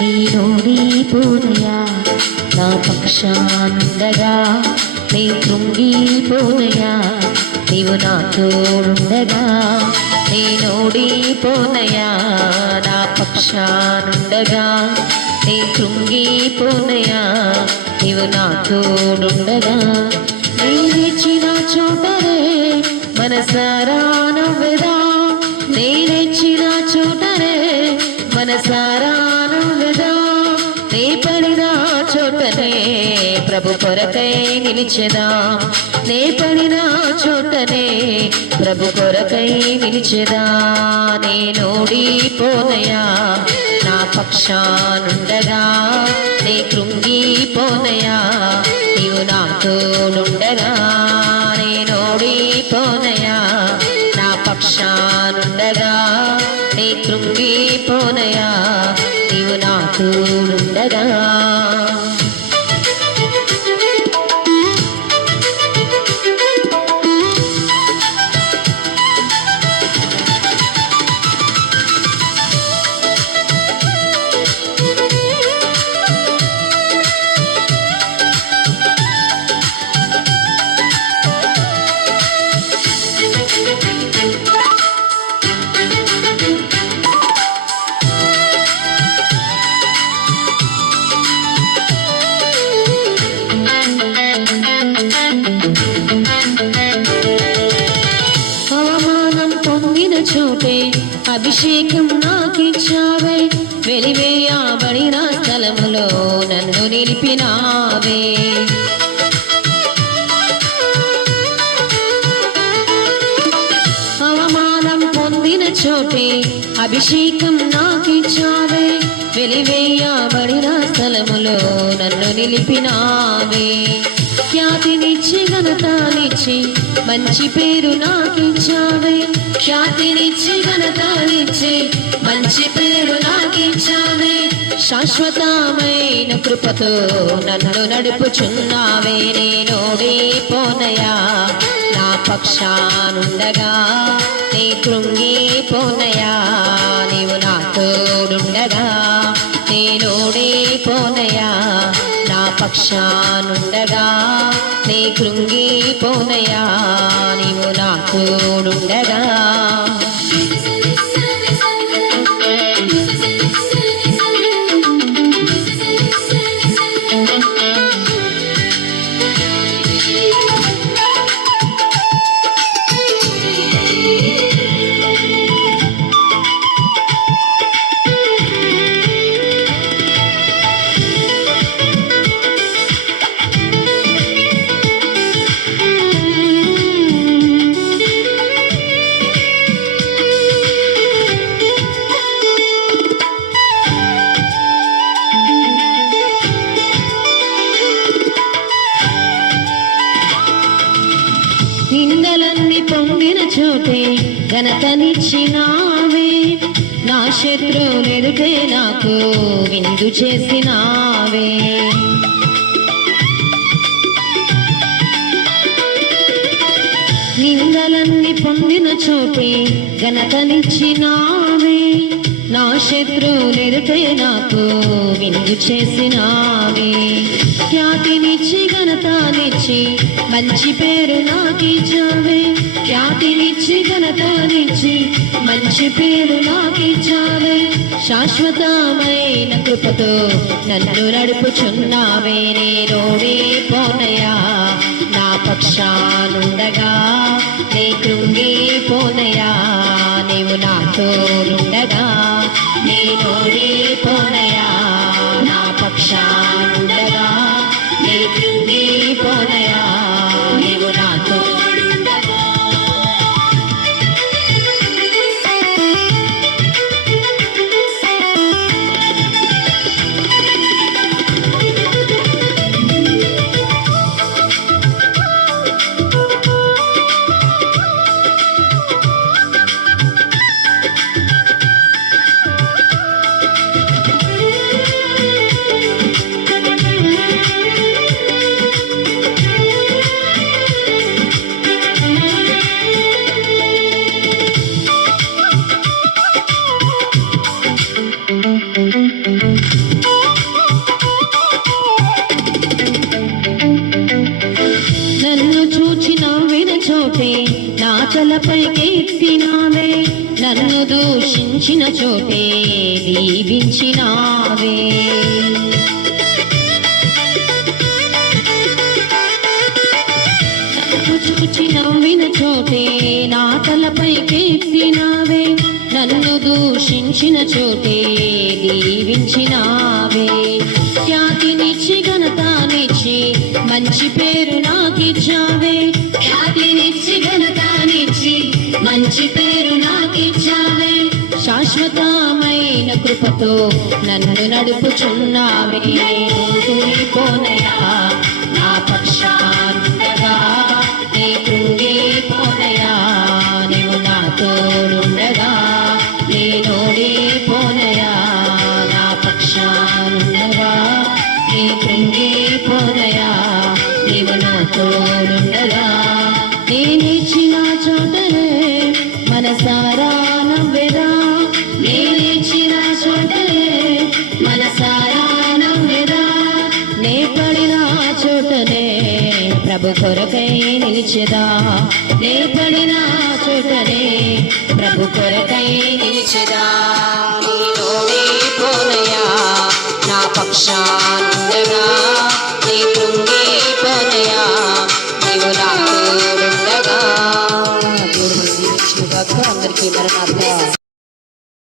దేవుడికి పోనయా నా పక్షానుండగా నీ కృంగిపోనయా నీవు నా తోడుండగా నేనోడిపోనయా నా పక్షానుండగా నీ కృంగిపోనయా నీవు నా తోడుండగా నేనిచ్చిన చోటనే మనసారా నవ్వెదా నేనిచ్చిన చోటనే మనసారా నవ్వెదా నీ పడిన చోటనే ప్రభు కొరకై నిలిచెదా నీ పడిన చోటనే ప్రభు కొరకై నిలిచెదా నేనోడిపోనయా నా పక్షానుండగా నీ కృంగిపోనయా నీవు నా తోడుండగా నేనోడిపోనయా నా పక్షానుండగా నీ కృంగిపోనయా నీవు నా తోడుండగా చోటే అభిషేకం నాకిచ్చావే వెలివేయబడిన స్థలములో నన్ను నిలిపినావే అవమానం పొందిన చోటే అభిషేకం నాకిచ్చావే వెలివేయబడిన స్థలములో నన్ను నిలిపినావే ఖ్యాతినిచ్చి ఘనతనిచ్చి మంచి పేరు నాకిచ్చావే ఖ్యాతినిచ్చి ఘనతనిచ్చి మంచి పేరు నాకిచ్చావే శాశ్వతమైన కృపతో నన్ను నడుపుచున్నావే నేనోడిపోనయా నా పక్షానుండగా నీ కృంగిపోనయా నీవు నా తోడుండగా నేనోడిపోనయా నా పక్షానుండగా నీ కృంగిపోనయా నీవు నా తోడుండగా నిందలన్నీ పొందిన చోటే ఘనతనిచ్చినావే నా శత్రువులెదుటే నాకు విందు చేసినావే నిందలన్నీ పొందిన చోటే ఘనతనిచ్చినావే నా శత్రువులెదుటే నాకు విందు చేసినావే ఖ్యాతినిచ్చి ఘనతనిచ్చి మంచి పేరు నాకిచ్చావే ఖ్యాతినిచ్చి ఘనతనిచ్చి మంచి పేరు నాకిచ్చావే శాశ్వతమైన కృపతో నన్ను నడుపుచున్నావే నేనోడిపోనయా నా పక్షానుండగా నీ కృంగిపోనయా నీవు నా తోడుండగా నేనోడిపోనయా నా పక్షానుండగా నీ కృంగిపోనయా నీవు నా తోడుండగా చోటే దీవించినావే. నన్ను చూచి నవ్విన చోటే నా తలపై కెత్తినావే. నన్ను దూషించిన చోటే దీవించినావే. ఖ్యాతినిచ్చి ఘనతనిచ్చి మంచి పేరు నాకిచ్చావే. ఖ్యాతినిచ్చి ఘనతనిచ్చి మంచి పేరు నాకిచ్చావే. శాశ్వతమైన కృపతో నన్ను నడుపుచున్నావే. పోనయా నా పక్షాంతగా నీ కృంగిపోనయా. నీవు నా తోడుండగా నేనోడి పోనయా. నా పక్షానుండగా నీ కృంగిపోనయా. నీవు నా తోడుండగా నేనిచ్చిన చోటనే మనసారా నవ్వెదా. నేనిచ్చిన చోటనే మనసారా నవ్వెదా. నే పడిన చోటనే ప్రభు కొరకై నిలిచెదా. నే పడిన చోటనే ప్రభు కొరకై నిలిచెదా. నీలోనే పోనయా నా పక్షానుండగా నీ కృంగిపోనయా. నీవు నా తోడుండగా. దేవుడు మనల్ని దీవించుగాక. అందరికీ మరణార్థ.